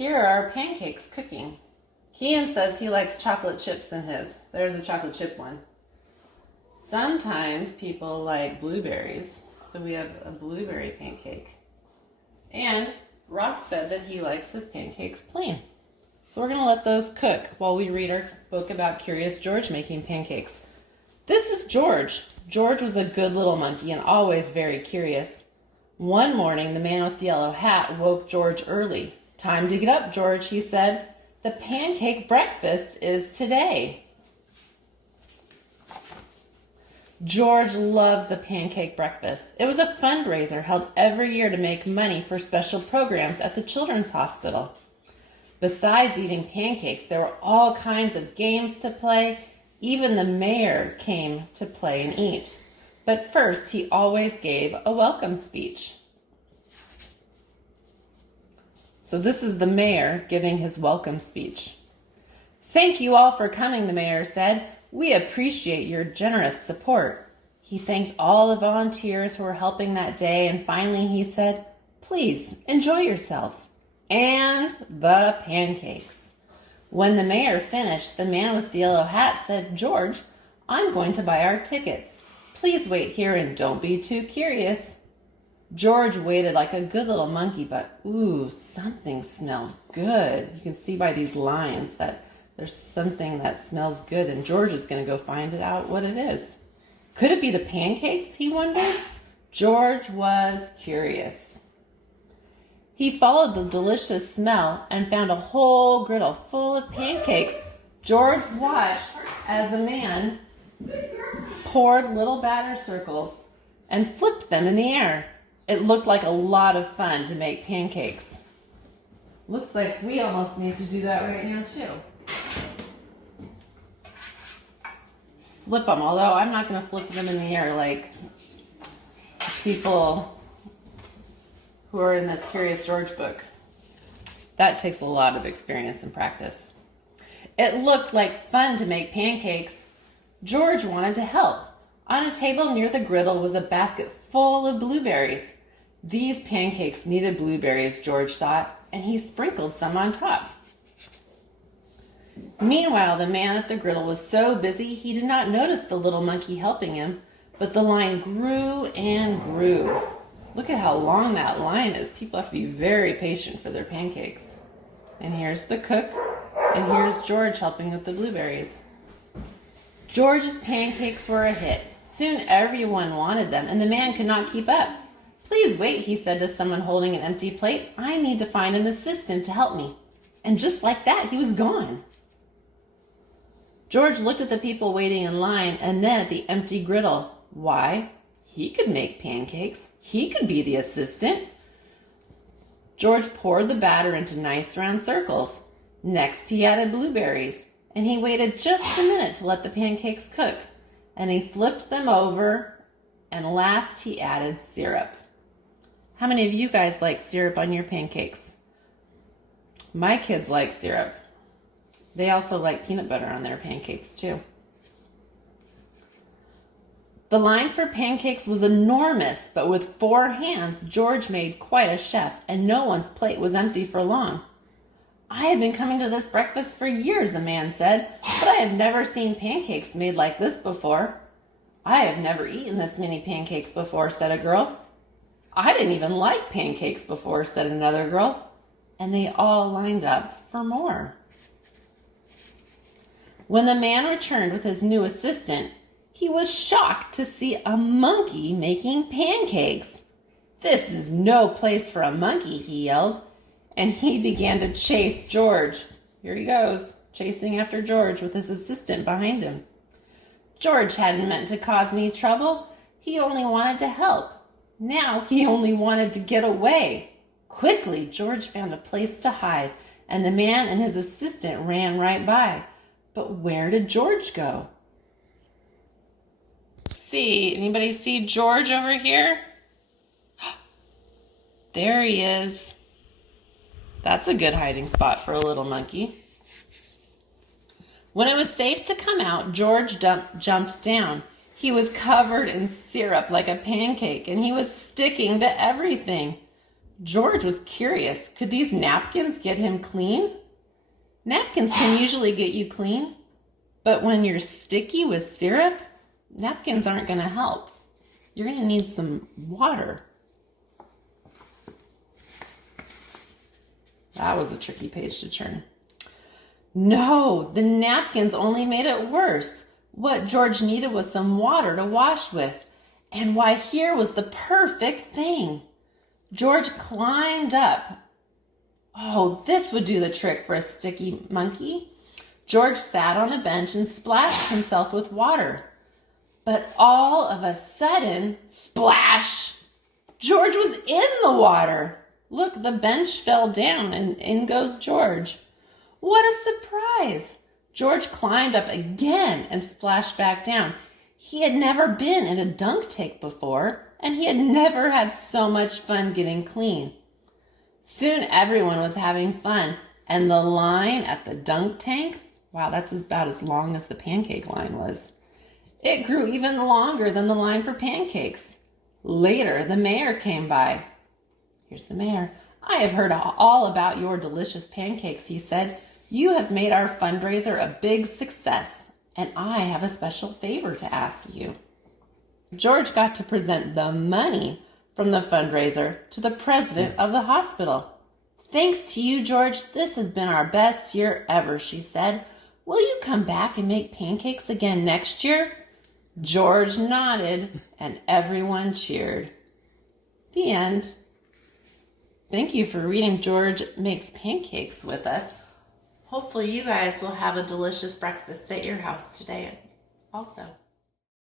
Here are pancakes cooking. Kian says he likes chocolate chips in his. There's a chocolate chip one. Sometimes people like blueberries, so we have a blueberry pancake. And Ross said that he likes his pancakes plain. So we're going to let those cook while we read our book about Curious George making pancakes. This is George. George was a good little monkey and always very curious. One morning, the man with the yellow hat woke George early. "Time to get up, George," he said. "The pancake breakfast is today." George loved the pancake breakfast. It was a fundraiser held every year to make money for special programs at the Children's Hospital. Besides eating pancakes, there were all kinds of games to play. Even the mayor came to play and eat. But first, he always gave a welcome speech. So this is the mayor giving his welcome speech. "Thank you all for coming," the mayor said. "We appreciate your generous support." He thanked all the volunteers who were helping that day, and finally he said, "Please enjoy yourselves." And the pancakes. When the mayor finished, the man with the yellow hat said, "George, I'm going to buy our tickets. Please wait here and don't be too curious." George waited like a good little monkey, but ooh, something smelled good. You can see by these lines that there's something that smells good, and George is going to go find it out what it is. Could it be the pancakes, he wondered? George was curious. He followed the delicious smell and found a whole griddle full of pancakes. George watched as the man poured little batter circles and flipped them in the air. It looked like a lot of fun to make pancakes. Looks like we almost need to do that right now too. Flip them, although I'm not going to flip them in the air like people who are in this Curious George book. That takes a lot of experience and practice. It looked like fun to make pancakes. George wanted to help. On a table near the griddle was a basket full of blueberries. These pancakes needed blueberries, George thought, and he sprinkled some on top. Meanwhile, the man at the griddle was so busy he did not notice the little monkey helping him, but the line grew and grew. Look at how long that line is. People have to be very patient for their pancakes. And here's the cook, and here's George helping with the blueberries. George's pancakes were a hit. Soon everyone wanted them, and the man could not keep up. "Please wait," he said to someone holding an empty plate. "I need to find an assistant to help me." And just like that, he was gone. George looked at the people waiting in line and then at the empty griddle. Why? He could make pancakes. He could be the assistant. George poured the batter into nice round circles. Next, he added blueberries, and he waited just a minute to let the pancakes cook. And he flipped them over, and last he added syrup. How many of you guys like syrup on your pancakes? My kids like syrup. They also like peanut butter on their pancakes too. The line for pancakes was enormous, but with 4 hands, George made quite a chef, and no one's plate was empty for long. "I have been coming to this breakfast for years," a man said, "but I have never seen pancakes made like this before." "I have never eaten this many pancakes before," said a girl. "I didn't even like pancakes before," said another girl. And they all lined up for more. When the man returned with his new assistant, he was shocked to see a monkey making pancakes. "This is no place for a monkey," he yelled, and he began to chase George. Here he goes, chasing after George with his assistant behind him. George hadn't meant to cause any trouble. He only wanted to help. Now he only wanted to get away. Quickly, George found a place to hide, and the man and his assistant ran right by. But where did George go? Anybody see George over here? There he is. That's a good hiding spot for a little monkey. When it was safe to come out, George jumped down. He was covered in syrup like a pancake, and he was sticking to everything. George was curious. Could these napkins get him clean? Napkins can usually get you clean, but when you're sticky with syrup, napkins aren't going to help. You're going to need some water. That was a tricky page to turn. No, the napkins only made it worse. What George needed was some water to wash with. And why, here was the perfect thing. George climbed up. Oh, this would do the trick for a sticky monkey. George sat on a bench and splashed himself with water. But all of a sudden, splash! George was in the water. Look, the bench fell down and in goes George. What a surprise! George climbed up again and splashed back down. He had never been in a dunk tank before, and he had never had so much fun getting clean. Soon everyone was having fun, and the line at the dunk tank, wow, that's about as long as the pancake line was. It grew even longer than the line for pancakes. Later, the mayor came by. Here's the mayor. I have heard all about your delicious pancakes, he said. You have made our fundraiser a big success, and I have a special favor to ask you. George got to present the money from the fundraiser to the president of the hospital. Thanks to you, George, this has been our best year ever, she said. Will you come back and make pancakes again next year? George nodded, and everyone cheered. The end. Thank you for reading George Makes Pancakes with us. Hopefully you guys will have a delicious breakfast at your house today also.